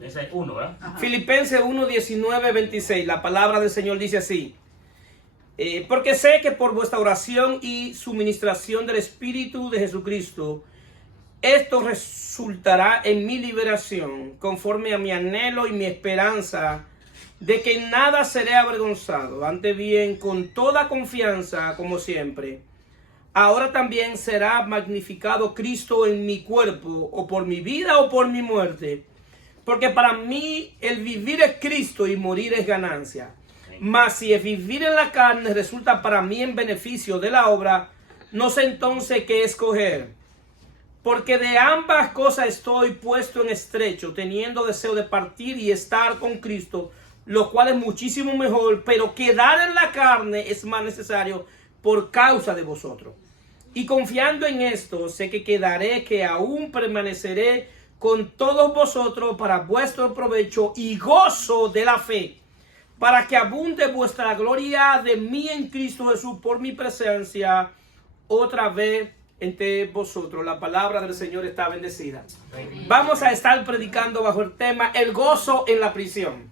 Ese es 1, ¿verdad? Ajá. Filipenses 1, 19, 26. La palabra del Señor dice así. Porque sé que por vuestra oración y suministración del Espíritu de Jesucristo, esto resultará en mi liberación, conforme a mi anhelo y mi esperanza, de que en nada seré avergonzado, antes bien, con toda confianza, como siempre. Ahora también será magnificado Cristo en mi cuerpo, o por mi vida o por mi muerte. Porque para mí el vivir es Cristo y morir es ganancia. Mas si el vivir en la carne resulta para mí en beneficio de la obra, no sé entonces qué escoger. Porque de ambas cosas estoy puesto en estrecho, teniendo deseo de partir y estar con Cristo, lo cual es muchísimo mejor, pero quedar en la carne es más necesario por causa de vosotros. Y confiando en esto, sé que quedaré, que aún permaneceré con todos vosotros para vuestro provecho y gozo de la fe, para que abunde vuestra gloria de mí en Cristo Jesús por mi presencia otra vez entre vosotros. La palabra del Señor está bendecida. Vamos a estar predicando bajo el tema el gozo en la prisión.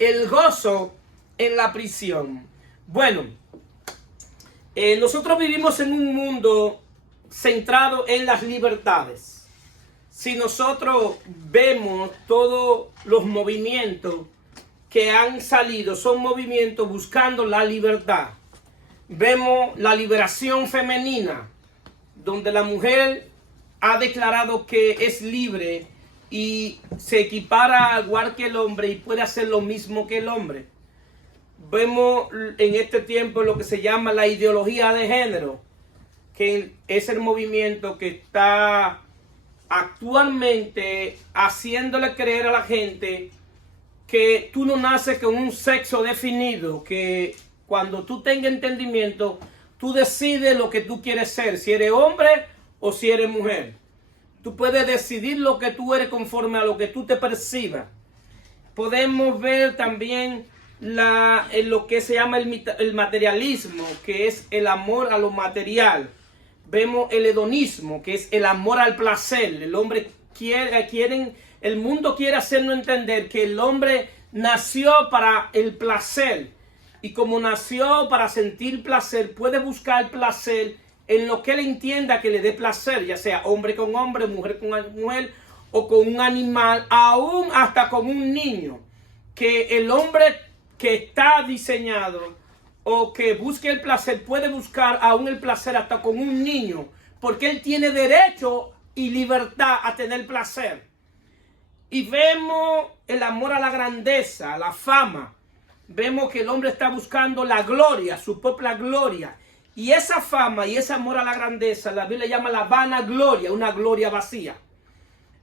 El gozo en la prisión. Bueno, nosotros vivimos en un mundo centrado en las libertades. Si nosotros vemos todos los movimientos que han salido, son movimientos buscando la libertad. Vemos la liberación femenina, donde la mujer ha declarado que es libre y se equipara igual que el hombre y puede hacer lo mismo que el hombre. Vemos en este tiempo lo que se llama la ideología de género, que es el movimiento que está actualmente haciéndole creer a la gente que tú no naces con un sexo definido, que cuando tú tengas entendimiento, tú decides lo que tú quieres ser, si eres hombre o si eres mujer. Tú puedes decidir lo que tú eres conforme a lo que tú te percibas. Podemos ver también lo que se llama el materialismo, que es el amor a lo material. Vemos el hedonismo, que es el amor al placer. El hombre el mundo quiere hacernos entender que el hombre nació para el placer. Y como nació para sentir placer, puede buscar placer en lo que él entienda que le dé placer, ya sea hombre con hombre, mujer con mujer, o con un animal, aún hasta con un niño. Que el hombre que está diseñado o que busque el placer puede buscar aún el placer hasta con un niño, porque él tiene derecho y libertad a tener placer. Y vemos el amor a la grandeza, a la fama. Vemos que el hombre está buscando la gloria, su propia gloria. Y esa fama y ese amor a la grandeza, la Biblia llama la vanagloria, una gloria vacía.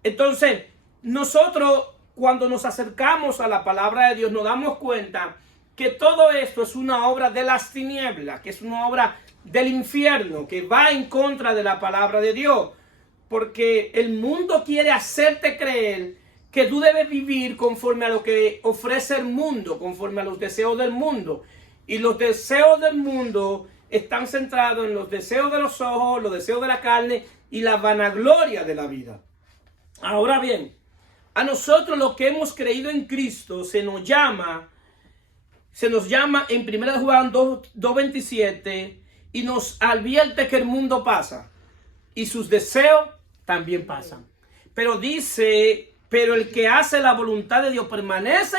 Entonces, nosotros cuando nos acercamos a la palabra de Dios nos damos cuenta que todo esto es una obra de las tinieblas, que es una obra del infierno, que va en contra de la palabra de Dios. Porque el mundo quiere hacerte creer que tú debes vivir conforme a lo que ofrece el mundo, conforme a los deseos del mundo. Y los deseos del mundo están centrados en los deseos de los ojos, los deseos de la carne y la vanagloria de la vida. Ahora bien, a nosotros los que hemos creído en Cristo se nos llama en 1 Juan 2:27 y nos advierte que el mundo pasa y sus deseos también pasan. Pero dice, pero el que hace la voluntad de Dios permanece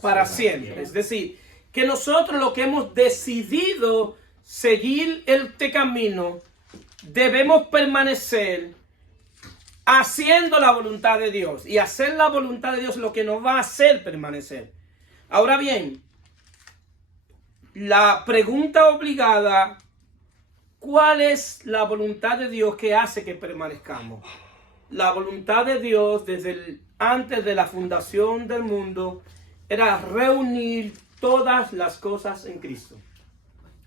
para siempre. Es decir, que nosotros los que hemos decidido seguir este camino, debemos permanecer haciendo la voluntad de Dios. Y hacer la voluntad de Dios es lo que nos va a hacer permanecer. Ahora bien, la pregunta obligada, ¿cuál es la voluntad de Dios que hace que permanezcamos? La voluntad de Dios antes de la fundación del mundo era reunir todas las cosas en Cristo.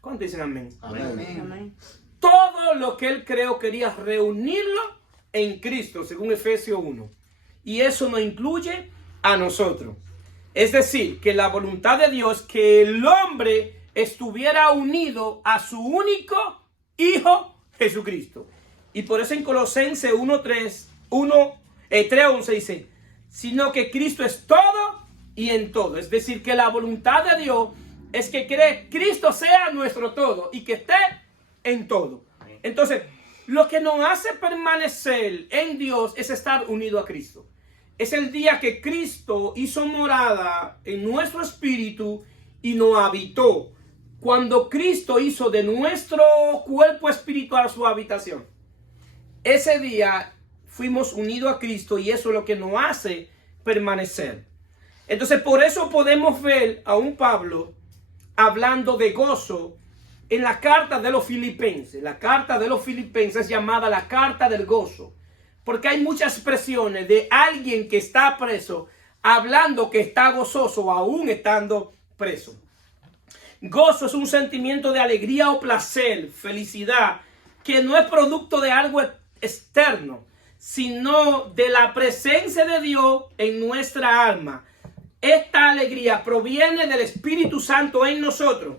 ¿Cuántos dicen amén? Amén. Amén. Todo lo que él creó quería reunirlo en Cristo, según Efesios 1. Y eso nos incluye a nosotros. Es decir, que la voluntad de Dios, que el hombre estuviera unido a su único Hijo Jesucristo. Y por eso en Colosenses 3:11 dice, sino que Cristo es todo y en todo. Es decir, que la voluntad de Dios es que Cristo sea nuestro todo y que esté en todo. Entonces, lo que nos hace permanecer en Dios es estar unido a Cristo. Es el día que Cristo hizo morada en nuestro espíritu y nos habitó. Cuando Cristo hizo de nuestro cuerpo espiritual su habitación. Ese día fuimos unidos a Cristo y eso es lo que nos hace permanecer. Entonces, por eso podemos ver a un Pablo hablando de gozo en la carta de los Filipenses. La carta de los Filipenses es llamada la carta del gozo, porque hay muchas expresiones de alguien que está preso hablando que está gozoso aún estando preso. Gozo es un sentimiento de alegría o placer, felicidad, que no es producto de algo externo, sino de la presencia de Dios en nuestra alma. Esta alegría proviene del Espíritu Santo en nosotros,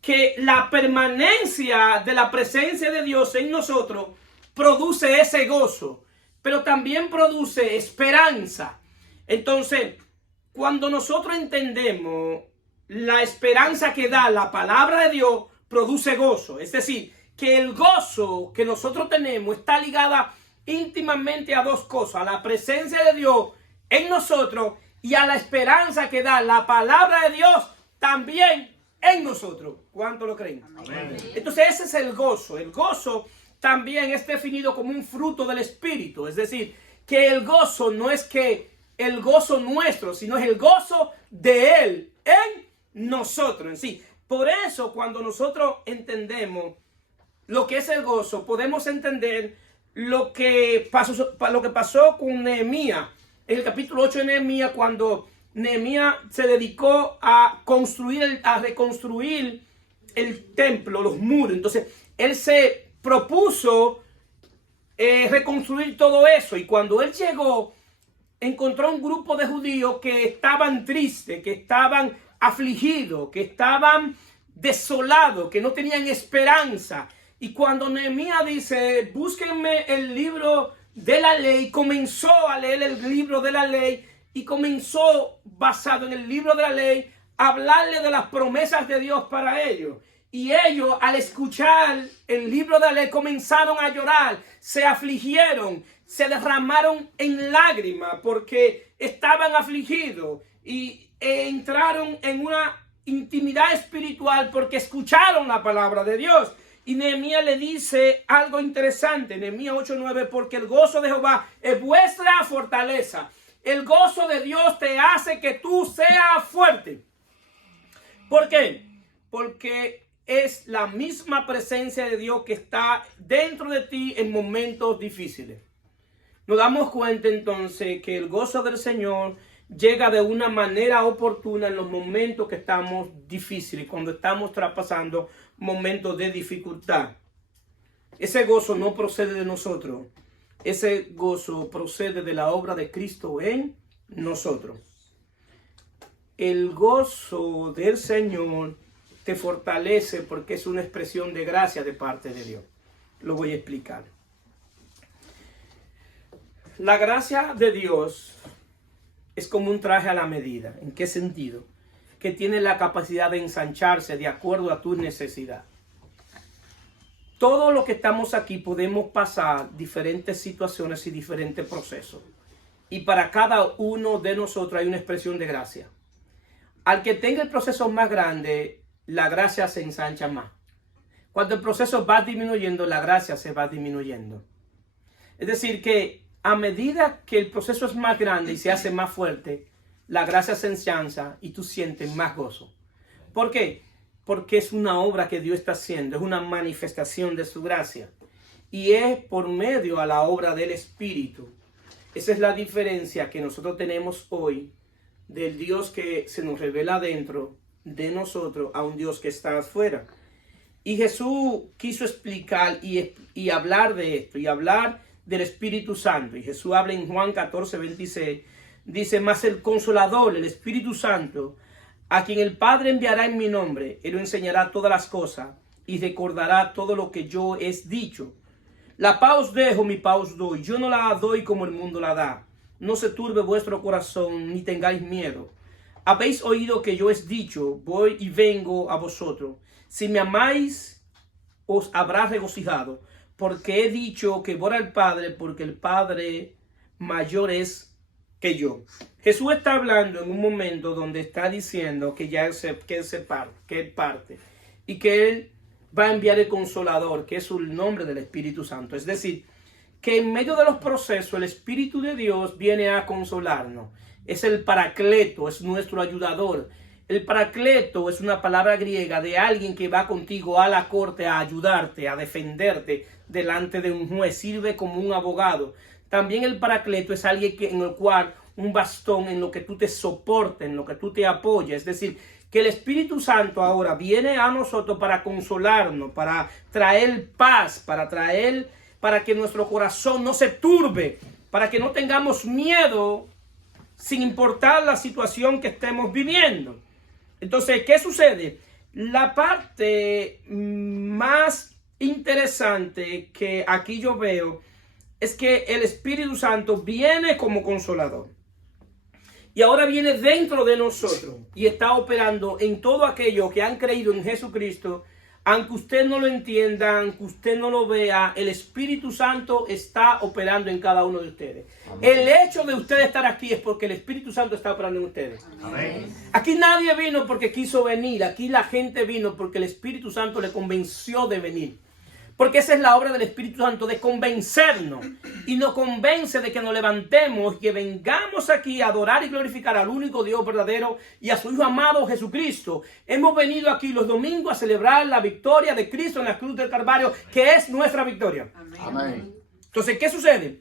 que la permanencia de la presencia de Dios en nosotros produce ese gozo, pero también produce esperanza. Entonces, cuando nosotros entendemos la esperanza que da la palabra de Dios, produce gozo. Es decir, que el gozo que nosotros tenemos está ligada íntimamente a dos cosas: a la presencia de Dios en nosotros y a la esperanza que da la palabra de Dios también en nosotros. ¿Cuánto lo creen? Amén. Entonces ese es el gozo. El gozo también es definido como un fruto del Espíritu. Es decir, que el gozo no es que el gozo nuestro, sino es el gozo de Él en nosotros en sí. Por eso, cuando nosotros entendemos lo que es el gozo, podemos entender lo que pasó con Nehemías en el capítulo 8 de Nehemías, cuando Nehemías se dedicó a reconstruir el templo, los muros. Entonces, él se propuso reconstruir todo eso, y cuando él llegó, encontró un grupo de judíos que estaban tristes, que estaban afligidos, que estaban desolados, que no tenían esperanza. Y cuando Nehemías dice, búsquenme el libro de la ley, comenzó a leer el libro de la ley y comenzó, basado en el libro de la ley, a hablarle de las promesas de Dios para ellos. Y ellos, al escuchar el libro de la ley, comenzaron a llorar, se afligieron, se derramaron en lágrimas porque estaban afligidos y entraron en una intimidad espiritual porque escucharon la palabra de Dios. Y Nehemías le dice algo interesante, Nehemías 8:9, porque el gozo de Jehová es vuestra fortaleza. El gozo de Dios te hace que tú seas fuerte. ¿Por qué? Porque es la misma presencia de Dios que está dentro de ti en momentos difíciles. Nos damos cuenta entonces que el gozo del Señor llega de una manera oportuna en los momentos que estamos difíciles, cuando estamos traspasando momentos de dificultad. Ese gozo no procede de nosotros. Ese gozo procede de la obra de Cristo en nosotros. El gozo del Señor te fortalece porque es una expresión de gracia de parte de Dios. Lo voy a explicar. La gracia de Dios es como un traje a la medida. ¿En qué sentido? Que tiene la capacidad de ensancharse de acuerdo a tu necesidad. Todo lo que estamos aquí podemos pasar diferentes situaciones y diferentes procesos. Y para cada uno de nosotros hay una expresión de gracia. Al que tenga el proceso más grande, la gracia se ensancha más. Cuando el proceso va disminuyendo, la gracia se va disminuyendo. Es decir, que a medida que el proceso es más grande y se hace más fuerte, la gracia se ensancha y tú sientes más gozo. ¿Por qué? Porque es una obra que Dios está haciendo, es una manifestación de su gracia. Y es por medio a la obra del Espíritu. Esa es la diferencia que nosotros tenemos hoy del Dios que se nos revela dentro de nosotros a un Dios que está afuera. Y Jesús quiso explicar y hablar de esto, y hablar del Espíritu Santo. Y Jesús habla en Juan 14:26. Dice, mas el Consolador, el Espíritu Santo, a quien el Padre enviará en mi nombre, Él lo enseñará todas las cosas y recordará todo lo que yo he dicho. La paz os dejo, mi paz os doy. Yo no la doy como el mundo la da. no se turbe vuestro corazón, ni tengáis miedo. Habéis oído que yo os he dicho, voy y vengo a vosotros. Si me amáis, os habrá regocijado, porque he dicho que voy al Padre, porque el Padre mayor es que yo. Jesús está hablando en un momento donde está diciendo que ya él parte y que él va a enviar el Consolador, que es el nombre del Espíritu Santo. Es decir, que en medio de los procesos el Espíritu de Dios viene a consolarnos. Es el Paracleto, es nuestro ayudador. El Paracleto es una palabra griega de alguien que va contigo a la corte a ayudarte, a defenderte delante de un juez. Sirve como un abogado. También el Paracleto es alguien en el cual un bastón en lo que tú te soportes, en lo que tú te apoyes. Es decir, que el Espíritu Santo ahora viene a nosotros para consolarnos, para traer paz, para que nuestro corazón no se turbe, para que no tengamos miedo sin importar la situación que estemos viviendo. Entonces, ¿qué sucede? La parte más interesante que aquí yo veo es que el Espíritu Santo viene como consolador. Y ahora viene dentro de nosotros y está operando en todo aquello que han creído en Jesucristo. Aunque usted no lo entienda, aunque usted no lo vea, el Espíritu Santo está operando en cada uno de ustedes. Amén. El hecho de usted estar aquí es porque el Espíritu Santo está operando en ustedes. Amén. Aquí nadie vino porque quiso venir. Aquí la gente vino porque el Espíritu Santo le convenció de venir. Porque esa es la obra del Espíritu Santo, de convencernos. Y nos convence de que nos levantemos y que vengamos aquí a adorar y glorificar al único Dios verdadero y a su Hijo amado Jesucristo. Hemos venido aquí los domingos a celebrar la victoria de Cristo en la cruz del Calvario, que es nuestra victoria. Amén. Entonces, ¿qué sucede?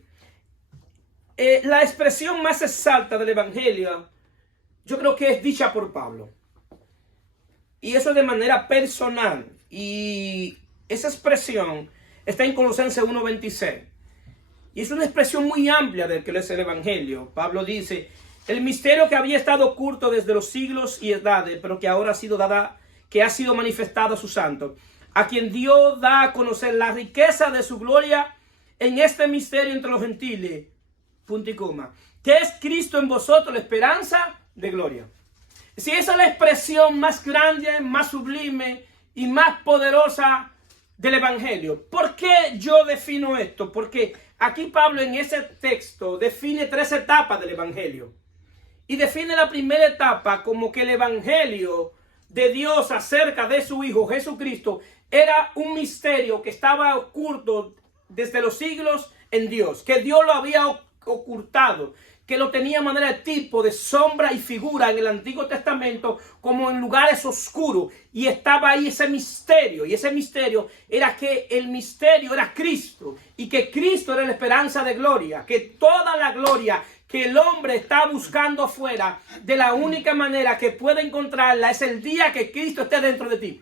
La expresión más exacta del Evangelio, yo creo que es dicha por Pablo. Y eso de manera personal. Y esa expresión está en Colosenses 1:26. Y es una expresión muy amplia del que es el Evangelio. Pablo dice, el misterio que había estado oculto desde los siglos y edades, pero que ahora ha sido manifestado a sus santos, a quien Dios da a conocer la riqueza de su gloria en este misterio entre los gentiles, punto y coma, que es Cristo en vosotros, la esperanza de gloria. Si esa es la expresión más grande, más sublime y más poderosa del Evangelio. ¿Por qué yo defino esto? Porque aquí Pablo en ese texto define 3 etapas del Evangelio. Y define la primera etapa como que el Evangelio de Dios acerca de su Hijo Jesucristo era un misterio que estaba oculto desde los siglos en Dios. Que Dios lo había ocultado, que lo tenía de manera de tipo, de sombra y figura en el Antiguo Testamento, como en lugares oscuros. Y estaba ahí ese misterio. Y ese misterio era que el misterio era Cristo. Y que Cristo era la esperanza de gloria. Que toda la gloria que el hombre está buscando afuera, de la única manera que puede encontrarla es el día que Cristo esté dentro de ti.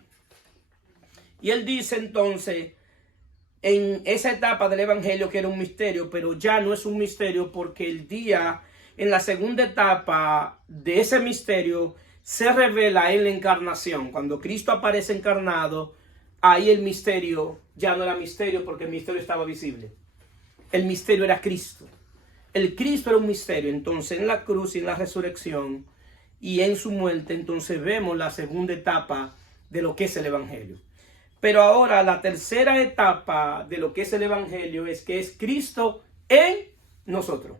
Y él dice entonces, en esa etapa del Evangelio que era un misterio, pero ya no es un misterio porque el día, en la segunda etapa de ese misterio, se revela en la encarnación. Cuando Cristo aparece encarnado, ahí el misterio ya no era misterio porque el misterio estaba visible. El misterio era Cristo. El Cristo era un misterio. Entonces en la cruz y en la resurrección y en su muerte, entonces vemos la segunda etapa de lo que es el Evangelio. Pero ahora la tercera etapa de lo que es el Evangelio es que es Cristo en nosotros.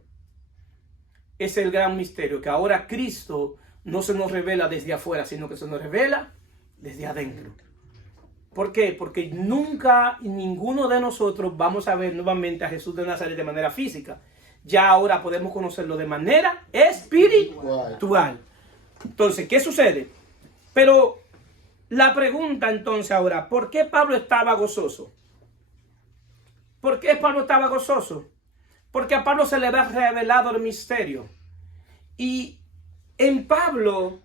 Es el gran misterio, que ahora Cristo no se nos revela desde afuera, sino que se nos revela desde adentro. ¿Por qué? Porque nunca ninguno de nosotros vamos a ver nuevamente a Jesús de Nazaret de manera física. Ya ahora podemos conocerlo de manera espiritual. Entonces, ¿qué sucede? Pero la pregunta entonces ahora, ¿por qué Pablo estaba gozoso? ¿Por qué Pablo estaba gozoso? Porque a Pablo se le había revelado el misterio. Y en Pablo,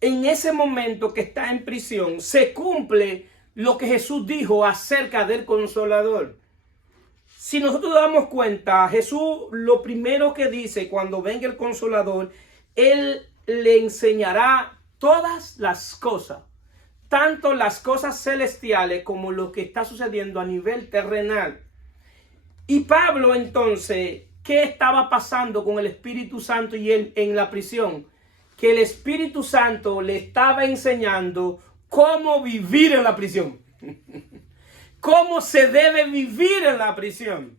en ese momento que está en prisión, se cumple lo que Jesús dijo acerca del Consolador. Si nosotros damos cuenta, Jesús lo primero que dice cuando venga el Consolador, Él le enseñará todas las cosas, tanto las cosas celestiales como lo que está sucediendo a nivel terrenal. Y Pablo entonces ¿Qué estaba pasando con el Espíritu Santo y él en la prisión? Que el Espíritu Santo le estaba enseñando cómo vivir en la prisión. Cómo se debe vivir en la prisión.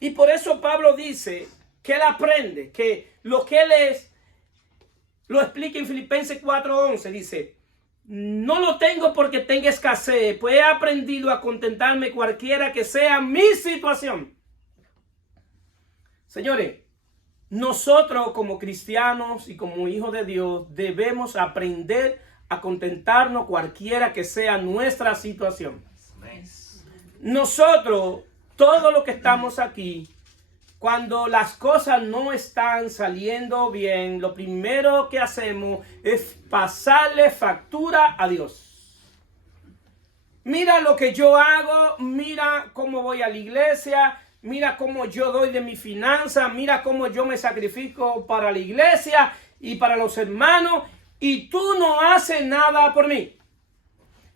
Y por eso Pablo dice que él aprende, que lo que él es, lo explica en Filipenses 4:11, dice: no lo tengo porque tenga escasez, pues he aprendido a contentarme cualquiera que sea mi situación. Señores, nosotros como cristianos y como hijos de Dios debemos aprender a contentarnos cualquiera que sea nuestra situación. Nosotros, todos los que estamos aquí, cuando las cosas no están saliendo bien, lo primero que hacemos es pasarle factura a Dios. Mira lo que yo hago, mira cómo voy a la iglesia, mira cómo yo doy de mi finanza, mira cómo yo me sacrifico para la iglesia y para los hermanos, y tú no haces nada por mí.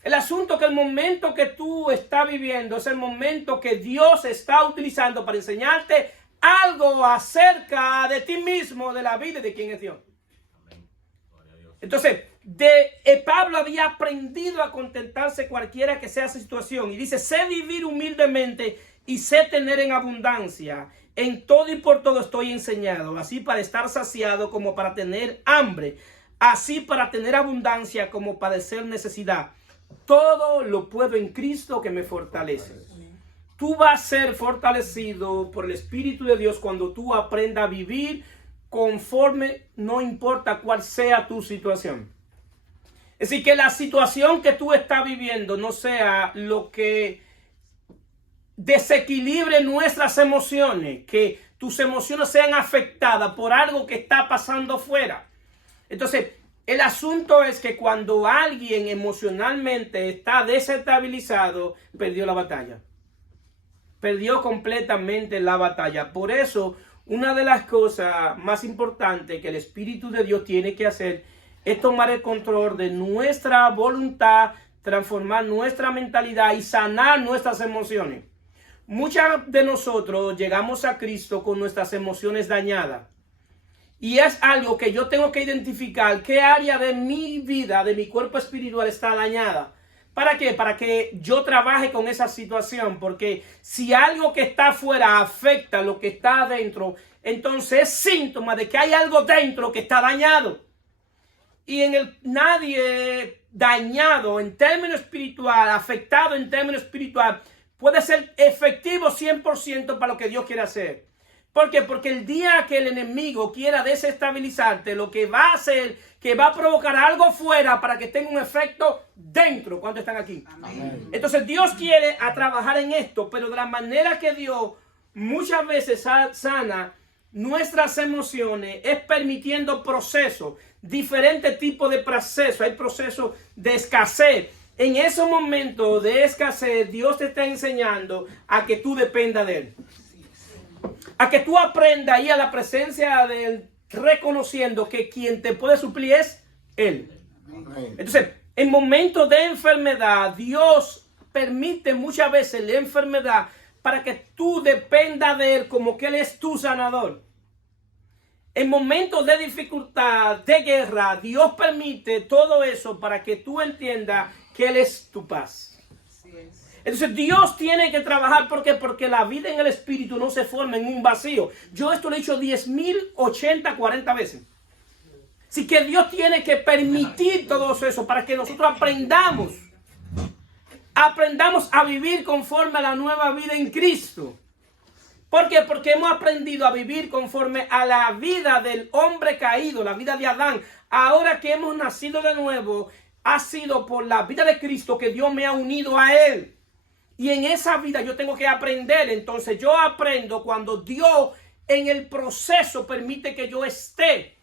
El asunto es que el momento que tú estás viviendo es el momento que Dios está utilizando para enseñarte algo acerca de ti mismo, de la vida y de quién es Dios. Entonces, Pablo había aprendido a contentarse cualquiera que sea esa situación. Y dice: sé vivir humildemente y sé tener en abundancia. En todo y por todo estoy enseñado, así para estar saciado como para tener hambre, así para tener abundancia como padecer necesidad. Todo lo puedo en Cristo que me fortalece. Tú vas a ser fortalecido por el Espíritu de Dios cuando tú aprendas a vivir conforme, no importa cuál sea tu situación. Es decir, que la situación que tú estás viviendo no sea lo que desequilibre nuestras emociones, que tus emociones sean afectadas por algo que está pasando afuera. Entonces, el asunto es que cuando alguien emocionalmente está desestabilizado, perdió la batalla. Perdió completamente la batalla. Por eso, una de las cosas más importantes que el Espíritu de Dios tiene que hacer es tomar el control de nuestra voluntad, transformar nuestra mentalidad y sanar nuestras emociones. Muchos de nosotros llegamos a Cristo con nuestras emociones dañadas. Y es algo que yo tengo que identificar qué área de mi vida, de mi cuerpo espiritual está dañada. ¿Para qué? Para que yo trabaje con esa situación. Porque si algo que está afuera afecta lo que está adentro, entonces es síntoma de que hay algo dentro que está dañado. Y nadie dañado en términos espiritual, afectado en términos espiritual, puede ser efectivo 100% para lo que Dios quiere hacer. ¿Por qué? Porque el día que el enemigo quiera desestabilizarte, lo que va a hacer, que va a provocar algo fuera para que tenga un efecto dentro. ¿Cuántos están aquí? Amén. Entonces Dios quiere a trabajar en esto, pero de la manera que Dios muchas veces sana nuestras emociones es permitiendo procesos, diferentes tipos de procesos. Hay procesos de escasez. En esos momentos de escasez, Dios te está enseñando a que tú dependas de Él. A que tú aprendas ahí a la presencia de Él, reconociendo que quien te puede suplir es Él. Entonces, en momentos de enfermedad, Dios permite muchas veces la enfermedad para que tú dependas de Él como que Él es tu sanador. En momentos de dificultad, de guerra, Dios permite todo eso para que tú entiendas que Él es tu paz. Entonces Dios tiene que trabajar. ¿Por qué? Porque la vida en el Espíritu no se forma en un vacío. Yo esto lo he dicho 10,080, 40 veces. Así que Dios tiene que permitir todo eso para que nosotros aprendamos a vivir conforme a la nueva vida en Cristo. ¿Por qué? Porque hemos aprendido a vivir conforme a la vida del hombre caído, la vida de Adán. Ahora que hemos nacido de nuevo, ha sido por la vida de Cristo que Dios me ha unido a Él. Y en esa vida yo tengo que aprender. Entonces yo aprendo cuando Dios en el proceso permite que yo esté.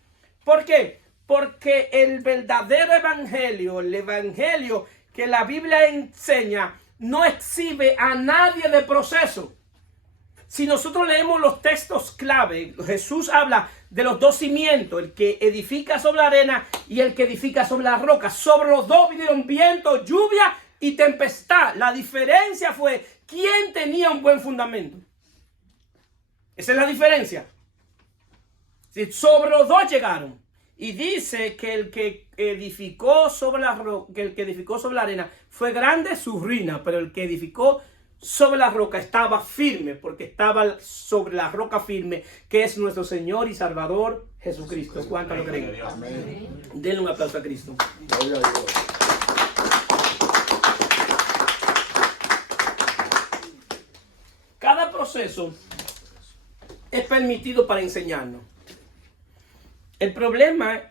¿Por qué? Porque el verdadero evangelio, el evangelio que la Biblia enseña, no exhibe a nadie de proceso. Si nosotros leemos los textos clave, Jesús habla de los dos cimientos, el que edifica sobre la arena y el que edifica sobre la roca. Sobre los dos vinieron viento, lluvia y tempestad. La diferencia fue quién tenía un buen fundamento. Esa es la diferencia. Sobre los dos llegaron. Y dice que el que edificó sobre la roca, que el que edificó sobre la arena fue grande su ruina, pero el que edificó sobre la roca estaba firme, porque estaba sobre la roca firme, que es nuestro Señor y Salvador Jesucristo. ¿Cuántos lo creen? Amén. Denle un aplauso a Cristo. Cada proceso es permitido para enseñarnos. El problema es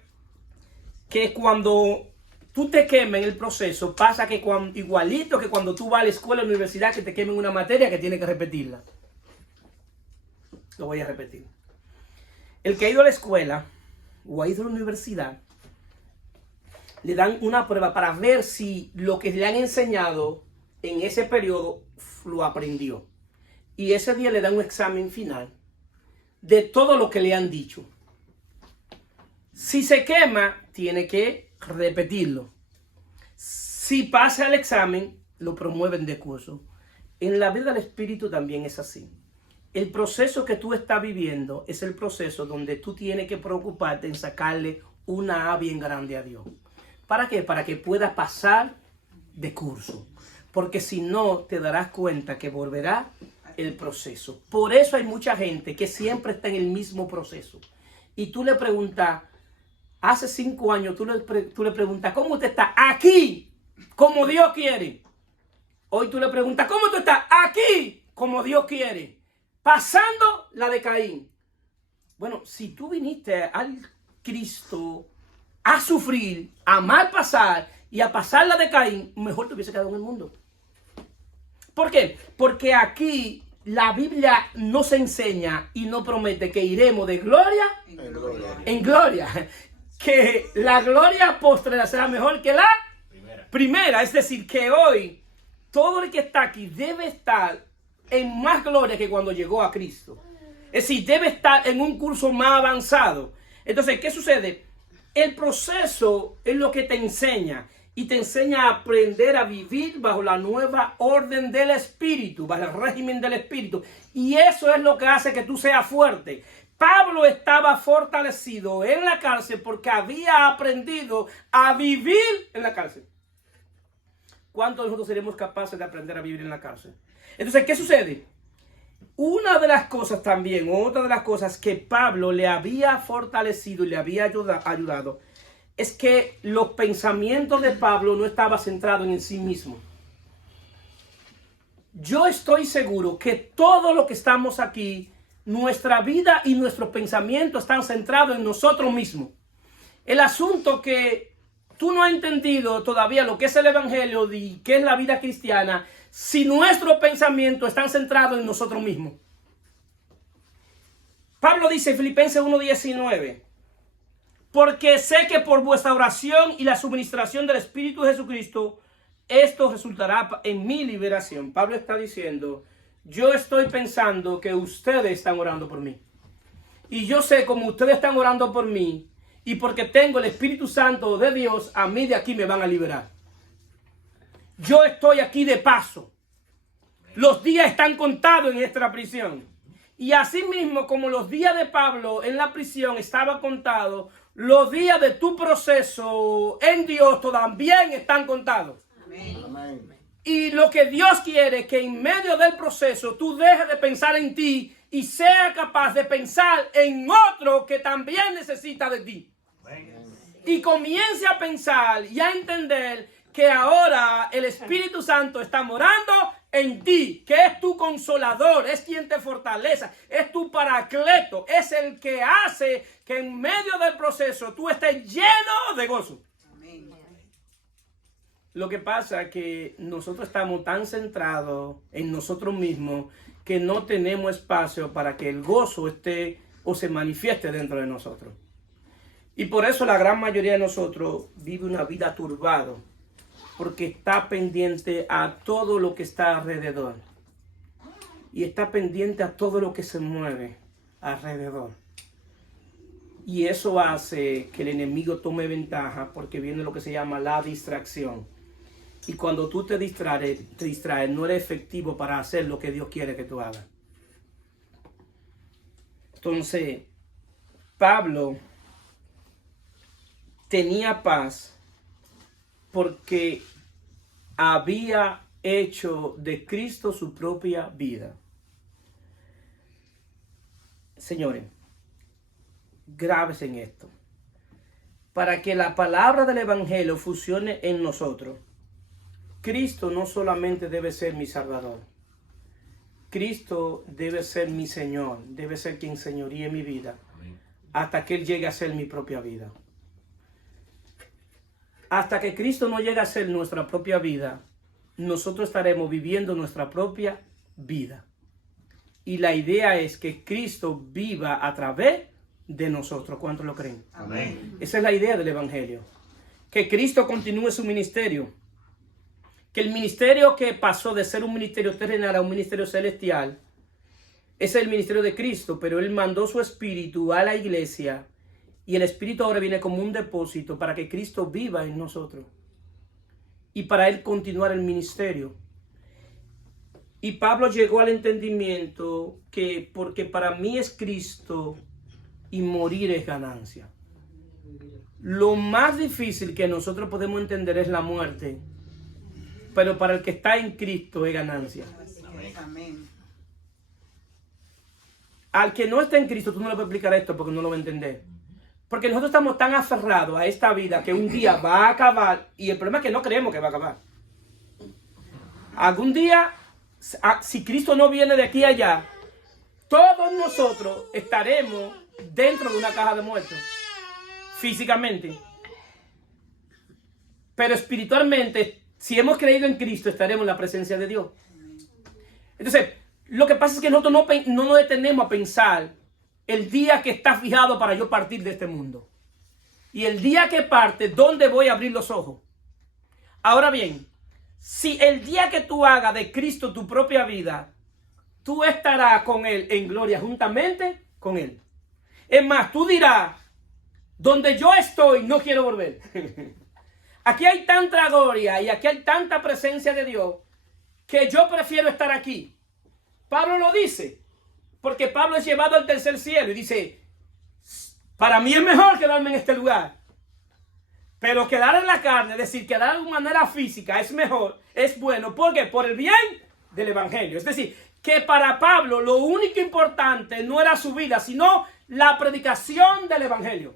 que cuando tú te quemes en el proceso, pasa que igualito que cuando tú vas a la escuela o la universidad, que te quemen una materia que tienes que repetirla. Lo voy a repetir. El que ha ido a la escuela o ha ido a la universidad, le dan una prueba para ver si lo que le han enseñado en ese periodo lo aprendió. Y ese día le dan un examen final de todo lo que le han dicho. Si se quema, tiene que repetirlo. Si pasa el examen, lo promueven de curso. En la vida del Espíritu también es así. El proceso que tú estás viviendo es el proceso donde tú tienes que preocuparte en sacarle una A bien grande a Dios. ¿Para qué? Para que puedas pasar de curso. Porque si no, te darás cuenta que volverá el proceso. Por eso hay mucha gente que siempre está en el mismo proceso. Y tú le preguntas, hace 5 años, tú le preguntas, ¿cómo usted está? Aquí, como Dios quiere. Hoy tú le preguntas, ¿cómo tú estás? Aquí, como Dios quiere. Pasando la de Caín. Bueno, si tú viniste al Cristo a sufrir, a mal pasar y a pasar la de Caín, mejor te hubiese quedado en el mundo. ¿Por qué? Porque aquí la Biblia nos enseña y nos promete que iremos de gloria en gloria. Que la gloria postrera será mejor que la primera. Es decir, que hoy todo el que está aquí debe estar en más gloria que cuando llegó a Cristo. Es decir, debe estar en un curso más avanzado. Entonces, ¿qué sucede? El proceso es lo que te enseña. Y te enseña a aprender a vivir bajo la nueva orden del Espíritu, bajo el régimen del Espíritu. Y eso es lo que hace que tú seas fuerte. Pablo estaba fortalecido en la cárcel porque había aprendido a vivir en la cárcel. ¿Cuántos de nosotros seremos capaces de aprender a vivir en la cárcel? Entonces, ¿qué sucede? Una de las cosas también, otra de las cosas que Pablo le había fortalecido y le había ayudado, es que los pensamientos de Pablo no estaban centrados en sí mismo. Yo estoy seguro que todo lo que estamos aquí, nuestra vida y nuestros pensamientos están centrados en nosotros mismos. El asunto que tú no has entendido todavía lo que es el evangelio y qué es la vida cristiana, si nuestros pensamientos están centrados en nosotros mismos. Pablo dice en Filipenses 1:19, porque sé que por vuestra oración y la suministración del Espíritu de Jesucristo, esto resultará en mi liberación. Pablo está diciendo, yo estoy pensando que ustedes están orando por mí. Y yo sé como ustedes están orando por mí, y porque tengo el Espíritu Santo de Dios, a mí de aquí me van a liberar. Yo estoy aquí de paso. Los días están contados en esta prisión. Y así mismo como los días de Pablo en la prisión estaban contados, los días de tu proceso en Dios también están contados. Amén. Y lo que Dios quiere es que en medio del proceso tú dejes de pensar en ti y seas capaz de pensar en otro que también necesita de ti. Amén. Y comience a pensar y a entender que ahora el Espíritu Santo está morando en ti, que es tu consolador, es quien te fortalece, es tu paracleto, es el que hace que en medio del proceso tú estés lleno de gozo. Amén. Lo que pasa es que nosotros estamos tan centrados en nosotros mismos que no tenemos espacio para que el gozo esté o se manifieste dentro de nosotros. Y por eso la gran mayoría de nosotros vive una vida turbada, porque está pendiente a todo lo que está alrededor. Y está pendiente a todo lo que se mueve alrededor. Y eso hace que el enemigo tome ventaja porque viene lo que se llama la distracción. Y cuando tú te distraes, no eres efectivo para hacer lo que Dios quiere que tú hagas. Entonces, Pablo tenía paz porque había hecho de Cristo su propia vida. Señores, graves en esto. Para que la palabra del Evangelio funcione en nosotros, Cristo no solamente debe ser mi Salvador. Cristo debe ser mi Señor, debe ser quien señoríe mi vida, hasta que Él llegue a ser mi propia vida. Hasta que Cristo no llegue a ser nuestra propia vida, nosotros estaremos viviendo nuestra propia vida. Y la idea es que Cristo viva a través de nosotros. ¿Cuántos lo creen? Amén. Esa es la idea del Evangelio. Que Cristo continúe su ministerio. Que el ministerio que pasó de ser un ministerio terrenal a un ministerio celestial, ese es el ministerio de Cristo, pero Él mandó su Espíritu a la iglesia y el Espíritu ahora viene como un depósito para que Cristo viva en nosotros y para Él continuar el ministerio. Y Pablo llegó al entendimiento que porque para mí es Cristo y morir es ganancia. Lo más difícil que nosotros podemos entender es la muerte, pero para el que está en Cristo es ganancia. Amén. Al que no está en Cristo, tú no le puedes explicar esto porque no lo va a entender. Porque nosotros estamos tan aferrados a esta vida que un día va a acabar y el problema es que no creemos que va a acabar. Algún día, si Cristo no viene de aquí a allá, todos nosotros estaremos dentro de una caja de muertos, físicamente. Pero espiritualmente, si hemos creído en Cristo, estaremos en la presencia de Dios. Entonces, lo que pasa es que nosotros no nos detenemos a pensar el día que está fijado para yo partir de este mundo. Y el día que parte, ¿dónde voy a abrir los ojos? Ahora bien, si el día que tú hagas de Cristo tu propia vida, tú estarás con Él en gloria juntamente con Él. Es más, tú dirás, donde yo estoy, no quiero volver. Aquí hay tanta gloria y aquí hay tanta presencia de Dios que yo prefiero estar aquí. Pablo lo dice, porque Pablo es llevado al tercer cielo y dice, para mí es mejor quedarme en este lugar. Pero quedar en la carne, es decir, quedar de manera física es mejor, es bueno. ¿Por qué? Por el bien del Evangelio. Es decir, que para Pablo lo único importante no era su vida, sino la predicación del Evangelio.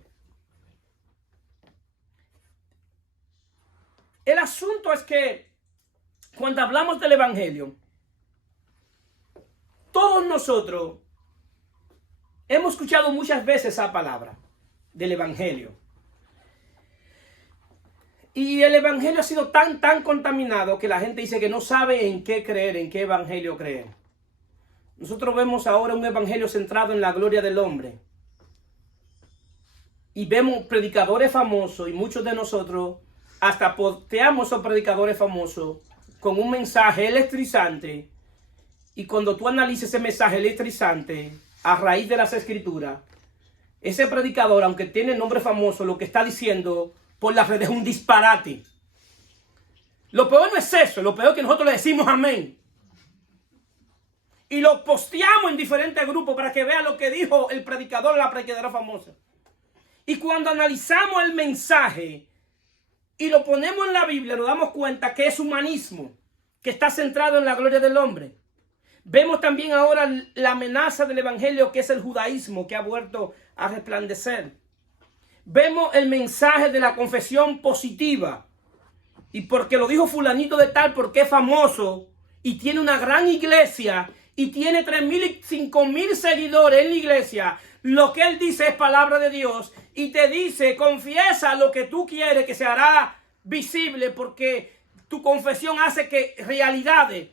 El asunto es que cuando hablamos del Evangelio, todos nosotros hemos escuchado muchas veces esa palabra del Evangelio. Y el Evangelio ha sido tan contaminado que la gente dice que no sabe en qué creer, en qué Evangelio creer. Nosotros vemos ahora un Evangelio centrado en la gloria del hombre. Y vemos predicadores famosos y muchos de nosotros hasta posteamos esos predicadores famosos con un mensaje electrizante. Y cuando tú analices ese mensaje electrizante a raíz de las Escrituras, ese predicador, aunque tiene nombre famoso, lo que está diciendo por las redes es un disparate. Lo peor no es eso, lo peor es que nosotros le decimos amén. Y lo posteamos en diferentes grupos para que vean lo que dijo el predicador, la predicadora famosa. Y cuando analizamos el mensaje y lo ponemos en la Biblia, nos damos cuenta que es humanismo, que está centrado en la gloria del hombre. Vemos también ahora la amenaza del Evangelio, que es el judaísmo, que ha vuelto a resplandecer. Vemos el mensaje de la confesión positiva. Y porque lo dijo fulanito de tal, porque es famoso y tiene una gran iglesia y tiene 3,000 y 5,000 seguidores en la iglesia, lo que él dice es palabra de Dios y te dice, confiesa lo que tú quieres que se hará visible porque tu confesión hace que realidades.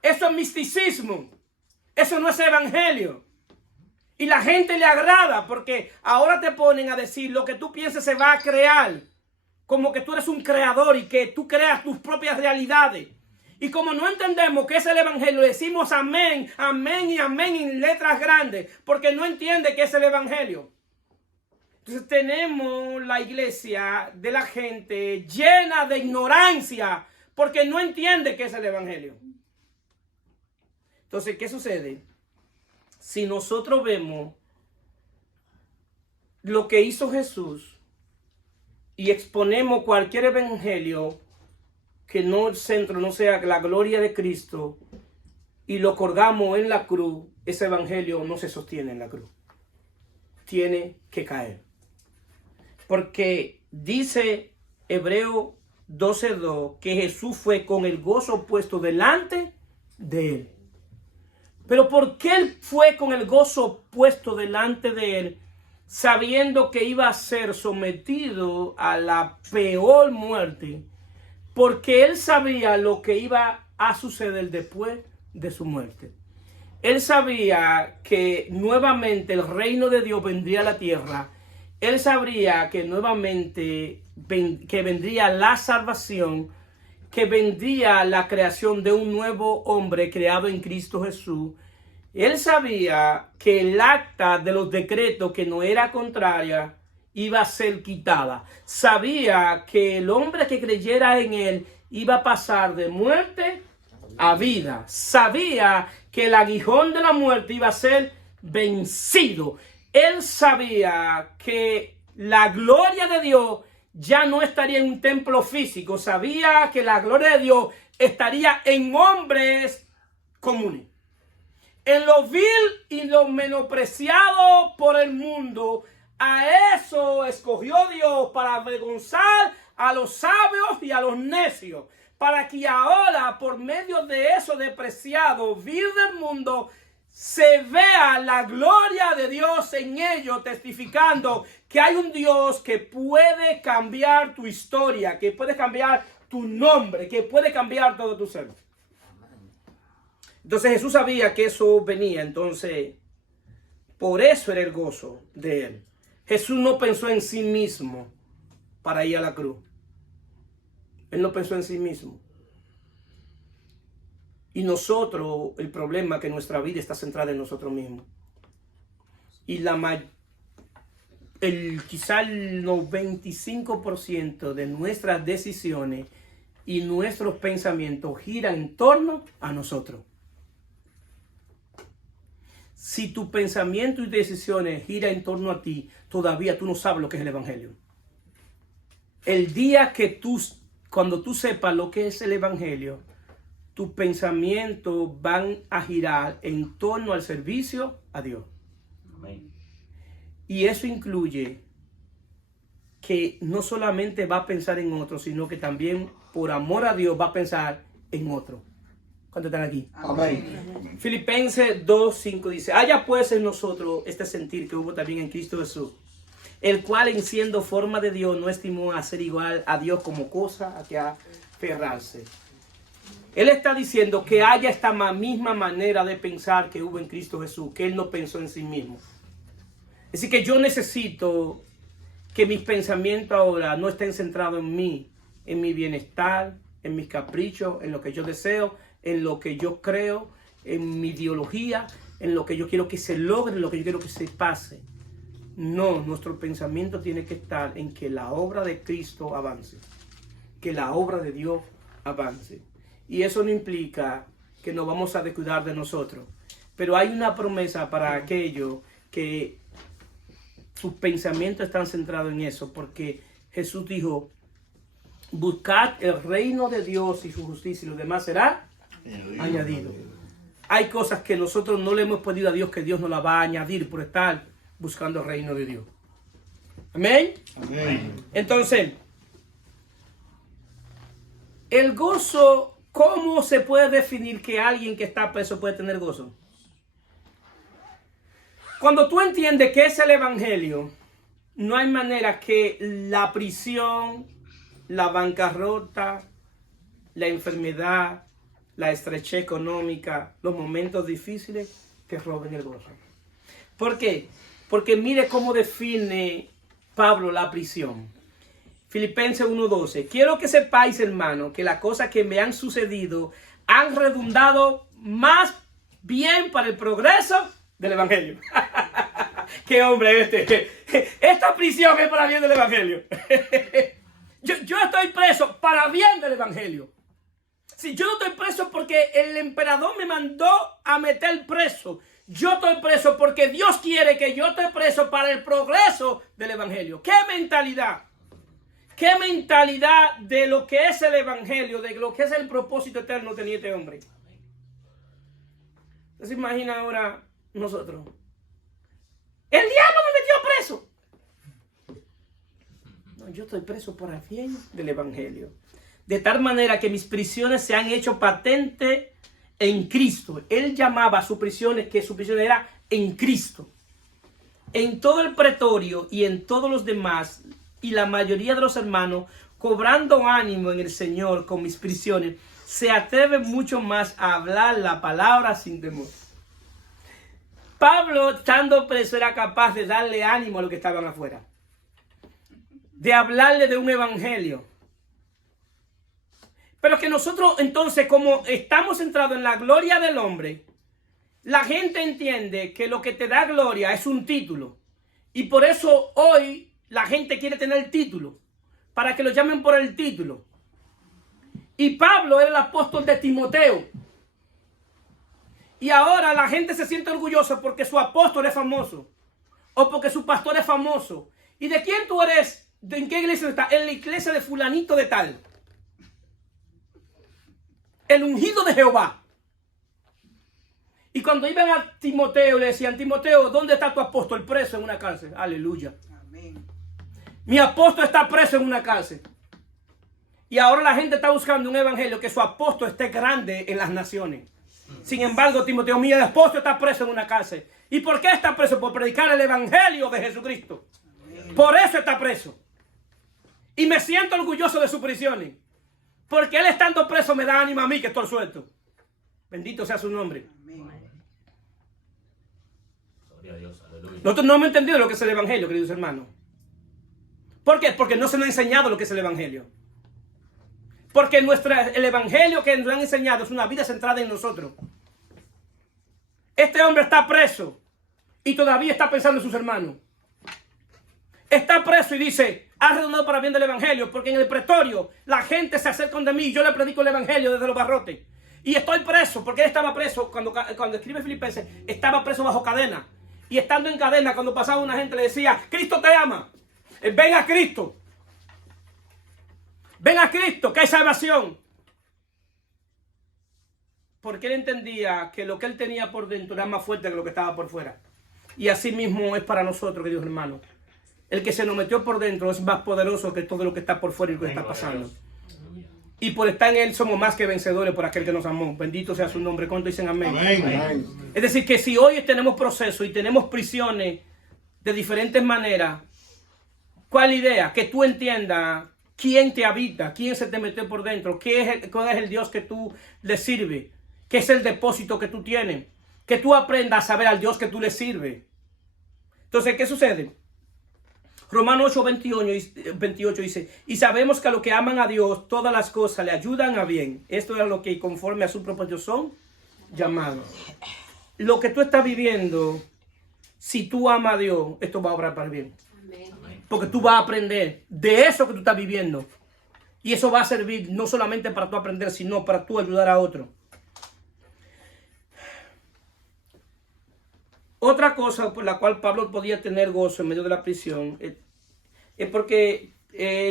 Eso es misticismo. Eso no es evangelio. Y la gente le agrada porque ahora te ponen a decir lo que tú pienses se va a crear. Como que tú eres un creador y que tú creas tus propias realidades. Y como no entendemos que es el evangelio, decimos amén, amén y amén en letras grandes. Porque no entiende que es el evangelio. Entonces tenemos la iglesia de la gente llena de ignorancia porque no entiende que es el evangelio. Entonces, ¿qué sucede? Si nosotros vemos lo que hizo Jesús y exponemos cualquier evangelio que no el centro no sea la gloria de Cristo y lo colgamos en la cruz, ese evangelio no se sostiene en la cruz. Tiene que caer. Porque dice Hebreo 12:2 que Jesús fue con el gozo puesto delante de él. Pero ¿por qué él fue con el gozo puesto delante de él, sabiendo que iba a ser sometido a la peor muerte? Porque él sabía lo que iba a suceder después de su muerte. Él sabía que nuevamente el reino de Dios vendría a la tierra. Él sabría que nuevamente que vendría la salvación, que vendría la creación de un nuevo hombre creado en Cristo Jesús. Él sabía que el acta de los decretos que no era contraria iba a ser quitada. Sabía que el hombre que creyera en él iba a pasar de muerte a vida. Sabía que el aguijón de la muerte iba a ser vencido. Él sabía que la gloria de Dios ya no estaría en un templo físico. Sabía que la gloria de Dios estaría en hombres comunes. En lo vil y lo menospreciado por el mundo. A eso escogió Dios para avergonzar a los sabios y a los necios. Para que ahora, por medio de eso despreciado, vil del mundo, se vea la gloria de Dios en ellos, testificando que hay un Dios que puede cambiar tu historia, que puede cambiar tu nombre, que puede cambiar todo tu ser. Entonces Jesús sabía que eso venía, entonces por eso era el gozo de él. Jesús no pensó en sí mismo para ir a la cruz. Él no pensó en sí mismo. Y nosotros, el problema es que nuestra vida está centrada en nosotros mismos. Y quizá el 95% de nuestras decisiones y nuestros pensamientos giran en torno a nosotros. Si tu pensamiento y decisiones giran en torno a ti, todavía tú no sabes lo que es el evangelio. El día que cuando tú sepas lo que es el evangelio, tus pensamientos van a girar en torno al servicio a Dios. Amén. Y eso incluye que no solamente va a pensar en otro, sino que también por amor a Dios va a pensar en otro. ¿Cuántos están aquí? Amén. Filipenses 2:5 dice: haya pues en nosotros este sentir que hubo también en Cristo Jesús, el cual en siendo forma de Dios no estimó a ser igual a Dios como cosa a que aferrarse. Él está diciendo que haya esta misma manera de pensar que hubo en Cristo Jesús, que Él no pensó en sí mismo. Es decir, que yo necesito que mis pensamientos ahora no estén centrados en mí, en mi bienestar, en mis caprichos, en lo que yo deseo, en lo que yo creo, en mi ideología, en lo que yo quiero que se logre, en lo que yo quiero que se pase. No, nuestro pensamiento tiene que estar en que la obra de Cristo avance, que la obra de Dios avance. Y eso no implica que nos vamos a descuidar de nosotros. Pero hay una promesa para aquellos que sus pensamientos están centrados en eso. Porque Jesús dijo: buscad el reino de Dios y su justicia, y lo demás será añadido. Hay cosas que nosotros no le hemos pedido a Dios, que Dios nos la va a añadir por estar buscando el reino de Dios. Amén. Amén. Entonces, el gozo. ¿Cómo se puede definir que alguien que está preso puede tener gozo? Cuando tú entiendes qué es el evangelio, no hay manera que la prisión, la bancarrota, la enfermedad, la estrechez económica, los momentos difíciles te roben el gozo. ¿Por qué? Porque mire cómo define Pablo la prisión. Filipenses 1:12. Quiero que sepáis, hermano, que las cosas que me han sucedido han redundado más bien para el progreso del evangelio. ¡Qué hombre este! Esta prisión es para bien del evangelio. Yo estoy preso para bien del evangelio. Si yo no estoy preso porque el emperador me mandó a meter preso. Yo estoy preso porque Dios quiere que yo esté preso para el progreso del evangelio. ¿Qué mentalidad? ¿Qué mentalidad de lo que es el evangelio, de lo que es el propósito eterno tenía este hombre? ¿Usted se imagina ahora nosotros? El diablo me metió preso. No, yo estoy preso por el bien del evangelio. De tal manera que mis prisiones se han hecho patentes en Cristo. Él llamaba a sus prisiones que su prisión era en Cristo. En todo el pretorio y en todos los demás, y la mayoría de los hermanos, cobrando ánimo en el Señor con mis prisiones, se atreven mucho más a hablar la palabra sin temor. Pablo, estando preso, era capaz de darle ánimo a los que estaban afuera, de hablarle de un evangelio. Pero que nosotros entonces, como estamos centrados en la gloria del hombre, la gente entiende que lo que te da gloria es un título. Y por eso hoy la gente quiere tener el título, para que lo llamen por el título. Y Pablo era el apóstol de Timoteo. Y ahora la gente se siente orgullosa porque su apóstol es famoso, o porque su pastor es famoso. ¿Y de quién tú eres? ¿En qué iglesia estás? En la iglesia de fulanito de tal. El ungido de Jehová. Y cuando iban a Timoteo, le decían: Timoteo, ¿dónde está tu apóstol? Preso en una cárcel. Aleluya. Amén. Mi apóstol está preso en una cárcel. Y ahora la gente está buscando un evangelio que su apóstol esté grande en las naciones. Sin embargo, Timoteo, mi apóstol está preso en una cárcel. ¿Y por qué está preso? Por predicar el evangelio de Jesucristo. Amén. Por eso está preso. Y me siento orgulloso de sus prisiones. Porque él estando preso me da ánimo a mí que estoy suelto. Bendito sea su nombre. Amén. Nosotros no hemos entendido lo que es el evangelio, queridos hermanos. ¿Por qué? Porque no se nos ha enseñado lo que es el evangelio. Porque el evangelio que nos han enseñado es una vida centrada en nosotros. Este hombre está preso y todavía está pensando en sus hermanos. Está preso y dice: ha redundado para bien del evangelio, porque en el pretorio la gente se acerca de mí y yo le predico el evangelio desde los barrotes. Y estoy preso, porque él estaba preso, cuando escribe Filipenses, estaba preso bajo cadena. Y estando en cadena, cuando pasaba una gente le decía: Cristo te ama, ven a Cristo. Ven a Cristo, que hay salvación. Porque él entendía que lo que él tenía por dentro era más fuerte que lo que estaba por fuera. Y así mismo es para nosotros, queridos hermanos. El que se nos metió por dentro es más poderoso que todo lo que está por fuera y lo que está pasando. Y por estar en él somos más que vencedores por aquel que nos amó. Bendito sea su nombre. ¿Cuánto dicen amén? Amén. Es decir, que si hoy tenemos procesos y tenemos prisiones de diferentes maneras, ¿cuál idea? Que tú entiendas quién te habita, quién se te metió por dentro, cuál es el Dios que tú le sirves, qué es el depósito que tú tienes, que tú aprendas a saber al Dios que tú le sirves. Entonces, ¿qué sucede? Romanos 8, 28 dice: y sabemos que a los que aman a Dios, todas las cosas le ayudan a bien. Esto es lo que conforme a su propósito son llamados. Lo que tú estás viviendo, si tú amas a Dios, esto va a obrar para el bien. Porque tú vas a aprender de eso que tú estás viviendo. Y eso va a servir no solamente para tú aprender, sino para tú ayudar a otro. Otra cosa por la cual Pablo podía tener gozo en medio de la prisión es porque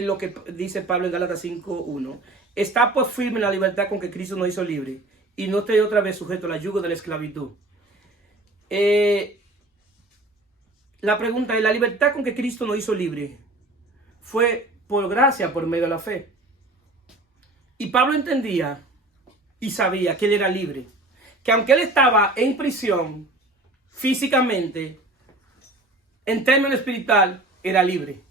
lo que dice Pablo en Gálatas 5:1. Está pues firme en la libertad con que Cristo nos hizo libre, y no esté otra vez sujeto al yugo de la esclavitud. La pregunta es: ¿la libertad con que Cristo nos hizo libre fue por gracia, por medio de la fe? Y Pablo entendía y sabía que él era libre. Que aunque él estaba en prisión físicamente, en términos espiritual, era libre.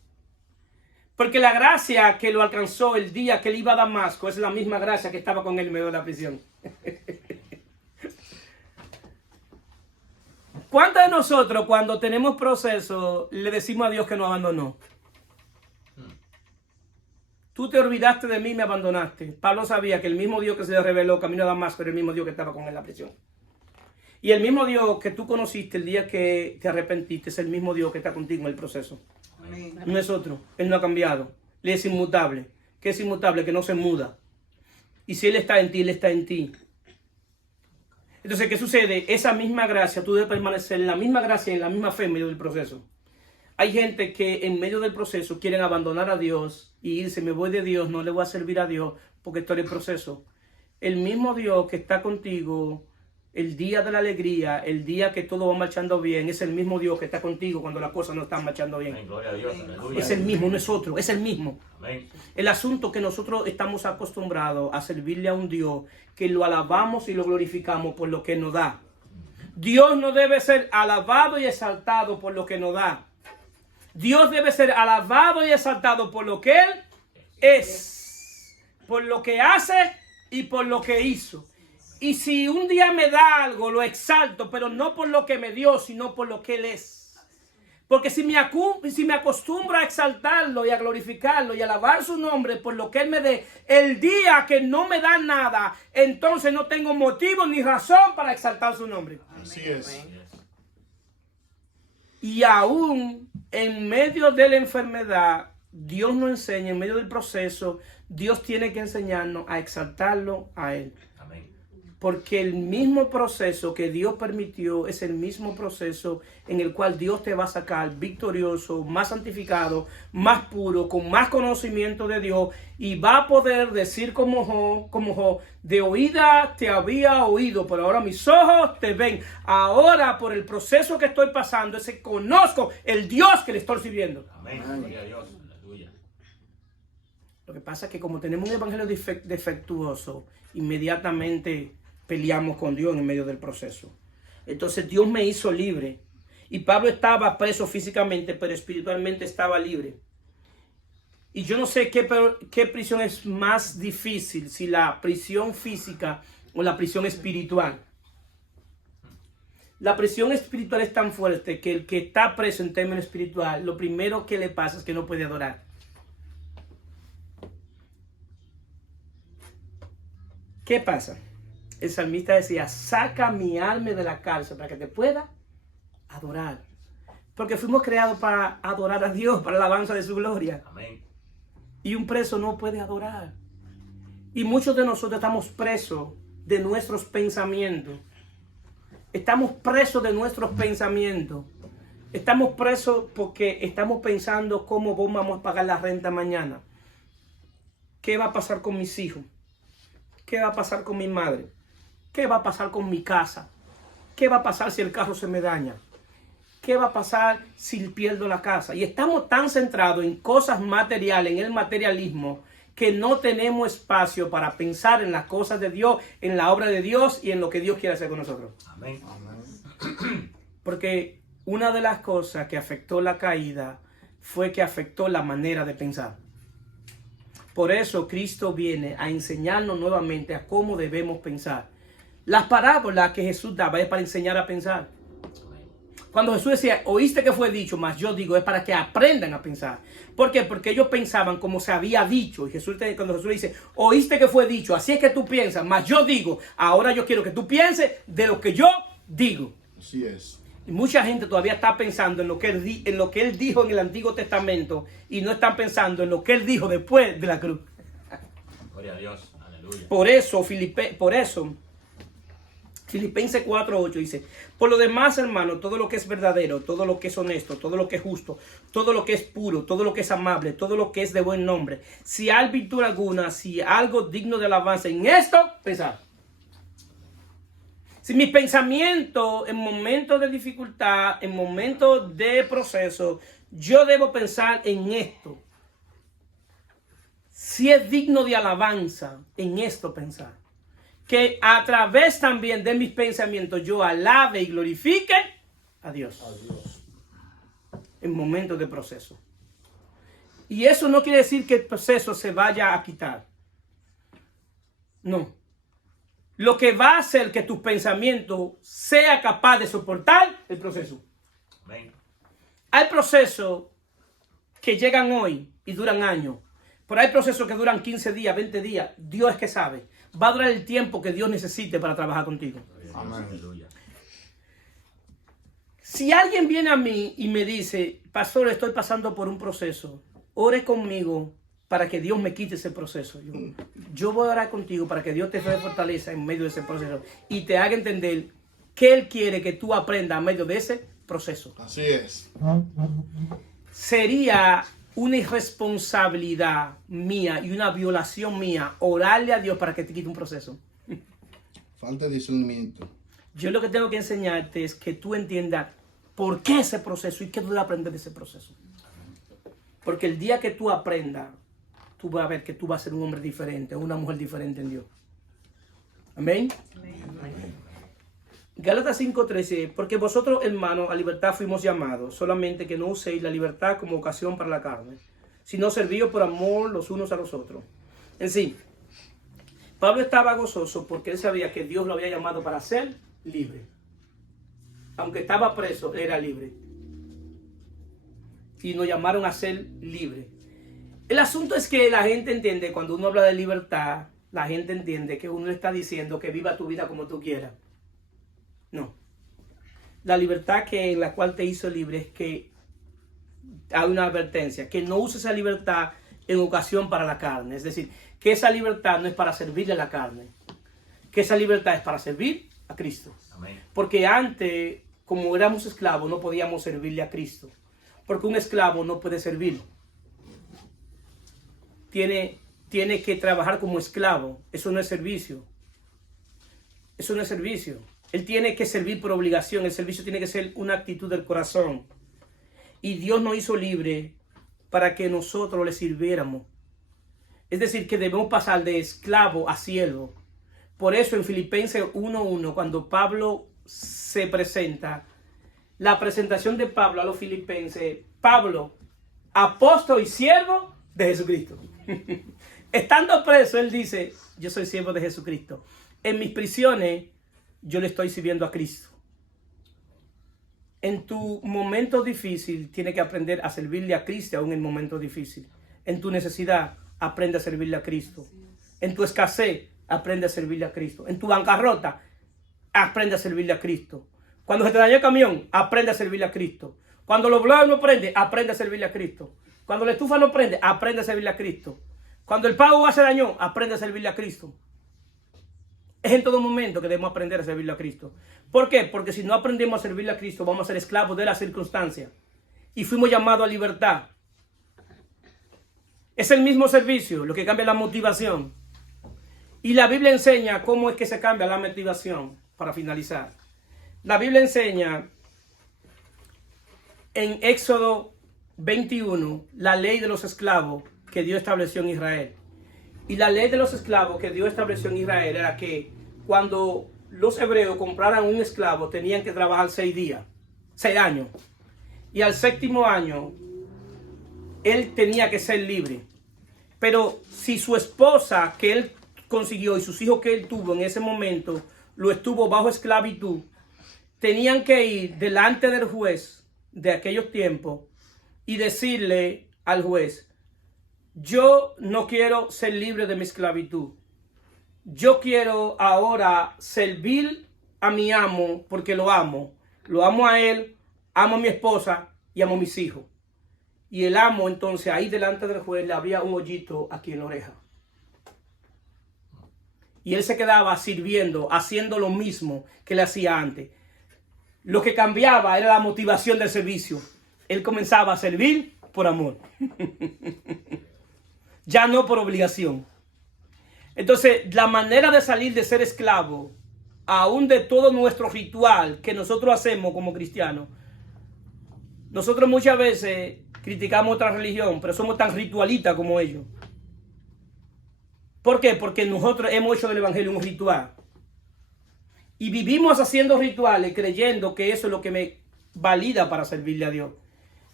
Porque la gracia que lo alcanzó el día que él iba a Damasco es la misma gracia que estaba con él en medio de la prisión. ¿Cuántos de nosotros, cuando tenemos proceso, le decimos a Dios que nos abandonó? Tú te olvidaste de mí y me abandonaste. Pablo sabía que el mismo Dios que se le reveló camino a Damasco era el mismo Dios que estaba con él en la prisión. Y el mismo Dios que tú conociste el día que te arrepentiste es el mismo Dios que está contigo en el proceso. Amén. No es otro. Él no ha cambiado. Él es inmutable. ¿Qué es inmutable? Que no se muda. Y si Él está en ti, Él está en ti. Entonces, ¿qué sucede? Esa misma gracia, tú debes permanecer en la misma gracia y en la misma fe en medio del proceso. Hay gente que en medio del proceso quieren abandonar a Dios y irse, me voy de Dios, no le voy a servir a Dios porque estoy en el proceso. El mismo Dios que está contigo el día de la alegría, el día que todo va marchando bien, es el mismo Dios que está contigo cuando las cosas no están marchando bien. Amén, gloria a Dios, aleluya. Es el mismo, no es otro, es el mismo. Amén. El asunto que nosotros estamos acostumbrados a servirle a un Dios que lo alabamos y lo glorificamos por lo que nos da. Dios no debe ser alabado y exaltado por lo que nos da. Dios debe ser alabado y exaltado por lo que Él es, por lo que hace y por lo que hizo. Y si un día me da algo, lo exalto, pero no por lo que me dio, sino por lo que Él es. Porque si me acostumbro a exaltarlo y a glorificarlo y a alabar su nombre por lo que Él me dé, el día que no me da nada, entonces no tengo motivo ni razón para exaltar su nombre. Así es. Y aún en medio de la enfermedad, Dios nos enseña, en medio del proceso, Dios tiene que enseñarnos a exaltarlo a Él. Amén. Porque el mismo proceso que Dios permitió es el mismo proceso en el cual Dios te va a sacar victorioso, más santificado, más puro, con más conocimiento de Dios, y va a poder decir como Job, de oída te había oído, pero ahora mis ojos te ven. Ahora por el proceso que estoy pasando, ese conozco el Dios que le estoy sirviendo. Amén, gloria a Dios, aleluya. Lo que pasa es que como tenemos un evangelio defectuoso, inmediatamente peleamos con Dios en medio del proceso. Entonces Dios me hizo libre. Y Pablo estaba preso físicamente, pero espiritualmente estaba libre. Y yo no sé qué prisión es más difícil, si la prisión física o la prisión espiritual. La prisión espiritual es tan fuerte que el que está preso en términos espiritual, lo primero que le pasa es que no puede adorar. ¿Qué pasa? El salmista decía, saca mi alma de la cárcel para que te pueda adorar. Porque fuimos creados para adorar a Dios, para la alabanza de su gloria. Amén. Y un preso no puede adorar. Y muchos de nosotros estamos presos de nuestros pensamientos. Estamos presos de nuestros pensamientos. Estamos presos porque estamos pensando cómo vamos a pagar la renta mañana. ¿Qué va a pasar con mis hijos? ¿Qué va a pasar con mi madre? ¿Qué va a pasar con mi casa? ¿Qué va a pasar si el carro se me daña? ¿Qué va a pasar si pierdo la casa? Y estamos tan centrados en cosas materiales, en el materialismo, que no tenemos espacio para pensar en las cosas de Dios, en la obra de Dios y en lo que Dios quiere hacer con nosotros. Amén. Porque una de las cosas que afectó la caída fue que afectó la manera de pensar. Por eso Cristo viene a enseñarnos nuevamente a cómo debemos pensar. Las parábolas que Jesús daba es para enseñar a pensar. Cuando Jesús decía, oíste que fue dicho, mas yo digo, es para que aprendan a pensar. ¿Por qué? Porque ellos pensaban como se había dicho. Y cuando Jesús le dice, oíste que fue dicho, así es que tú piensas, mas yo digo, ahora yo quiero que tú pienses de lo que yo digo. Así es. Y mucha gente todavía está pensando en lo que él dijo en el Antiguo Testamento y no están pensando en lo que él dijo después de la cruz. Gloria a Dios, aleluya. Por eso, Filipenses 4:8 dice, por lo demás, hermano, todo lo que es verdadero, todo lo que es honesto, todo lo que es justo, todo lo que es puro, todo lo que es amable, todo lo que es de buen nombre, si hay virtud alguna, si algo digno de alabanza, en esto, pensad. Si mi pensamiento en momentos de dificultad, en momentos de proceso, yo debo pensar en esto. Si es digno de alabanza, en esto pensar. Que a través también de mis pensamientos yo alabe y glorifique a Dios. En momentos de proceso. Y eso no quiere decir que el proceso se vaya a quitar. No. Lo que va a hacer que tu pensamiento sea capaz de soportar el proceso. Amén. Hay procesos que llegan hoy y duran años. Pero hay procesos que duran 15 días, 20 días. Dios es que sabe. Va a durar el tiempo que Dios necesite para trabajar contigo. Amén. Aleluya. Si alguien viene a mí y me dice, pastor, estoy pasando por un proceso, ore conmigo para que Dios me quite ese proceso. Yo voy a orar contigo para que Dios te dé fortaleza en medio de ese proceso y te haga entender que Él quiere que tú aprendas en medio de ese proceso. Así es. Sería una irresponsabilidad mía y una violación mía orarle a Dios para que te quite un proceso. Falta de discernimiento. Yo lo que tengo que enseñarte es que tú entiendas por qué ese proceso y qué tú debes aprender de ese proceso. Porque el día que tú aprendas, tú vas a ver que tú vas a ser un hombre diferente, una mujer diferente en Dios. Amén. Gálatas 5:13, porque vosotros, hermanos, a libertad fuimos llamados, solamente que no uséis la libertad como ocasión para la carne, sino servíos por amor los unos a los otros. En sí, Pablo estaba gozoso porque él sabía que Dios lo había llamado para ser libre. Aunque estaba preso, era libre. Y nos llamaron a ser libres. El asunto es que la gente entiende, cuando uno habla de libertad, la gente entiende que uno le está diciendo que viva tu vida como tú quieras. No. La libertad en la cual te hizo libre es que hay una advertencia, que no uses esa libertad en ocasión para la carne. Es decir, que esa libertad no es para servirle a la carne, que esa libertad es para servir a Cristo. Amén. Porque antes, como éramos esclavos, no podíamos servirle a Cristo. Porque un esclavo no puede servir. Tiene que trabajar como esclavo. Eso no es servicio. Eso no es servicio. Él tiene que servir por obligación. El servicio tiene que ser una actitud del corazón. Y Dios nos hizo libre para que nosotros le sirviéramos. Es decir, que debemos pasar de esclavo a siervo. Por eso en Filipenses 1:1, cuando Pablo se presenta, la presentación de Pablo a los filipenses, Pablo, apóstol y siervo de Jesucristo. Estando preso, él dice, yo soy siervo de Jesucristo. En mis prisiones, yo le estoy sirviendo a Cristo. En tu momento difícil, tienes que aprender a servirle a Cristo aún en momentos difíciles. En tu necesidad, aprende a servirle a Cristo. En tu escasez, aprende a servirle a Cristo. En tu bancarrota, aprende a servirle a Cristo. Cuando se te dañó el camión, aprende a servirle a Cristo. Cuando los blogs no prende, aprende a servirle a Cristo. Cuando la estufa no prende, aprende a servirle a Cristo. Cuando el pago se dañó, aprende a servirle a Cristo. Es en todo momento que debemos aprender a servirle a Cristo. ¿Por qué? Porque si no aprendemos a servirle a Cristo, vamos a ser esclavos de las circunstancias. Y fuimos llamados a libertad. Es el mismo servicio, lo que cambia la motivación. Y la Biblia enseña cómo es que se cambia la motivación, para finalizar. La Biblia enseña en Éxodo 21 la ley de los esclavos que Dios estableció en Israel. Y la ley de los esclavos que Dios estableció en Israel era que cuando los hebreos compraran un esclavo tenían que trabajar 6 años. Y al 7º año él tenía que ser libre. Pero si su esposa que él consiguió y sus hijos que él tuvo en ese momento lo estuvo bajo esclavitud, tenían que ir delante del juez de aquellos tiempos y decirle al juez, yo no quiero ser libre de mi esclavitud. Yo quiero ahora servir a mi amo porque lo amo. Lo amo a él, amo a mi esposa y amo a mis hijos. Y el amo entonces ahí delante del juez le abría un hoyito aquí en la oreja. Y él se quedaba sirviendo, haciendo lo mismo que le hacía antes. Lo que cambiaba era la motivación del servicio. Él comenzaba a servir por amor. Ya no por obligación. Entonces, la manera de salir de ser esclavo, aún de todo nuestro ritual que nosotros hacemos como cristianos, nosotros muchas veces criticamos otra religión, pero somos tan ritualistas como ellos. ¿Por qué? Porque nosotros hemos hecho del evangelio un ritual. Y vivimos haciendo rituales creyendo que eso es lo que me valida para servirle a Dios.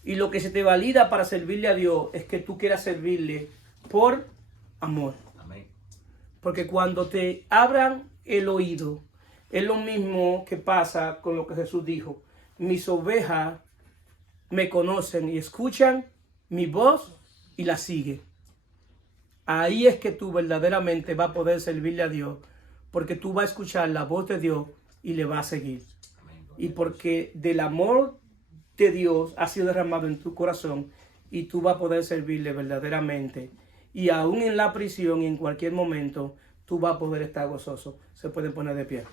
Y lo que se te valida para servirle a Dios es que tú quieras servirle por amor. Amén. Porque cuando te abran el oído, es lo mismo que pasa con lo que Jesús dijo. Mis ovejas me conocen y escuchan mi voz y la siguen. Ahí es que tú verdaderamente vas a poder servirle a Dios, porque tú vas a escuchar la voz de Dios y le vas a seguir. Y porque del amor de Dios ha sido derramado en tu corazón y tú vas a poder servirle verdaderamente. y aún en la prisión y en cualquier momento tú vas a poder estar gozoso. Se pueden poner de pie.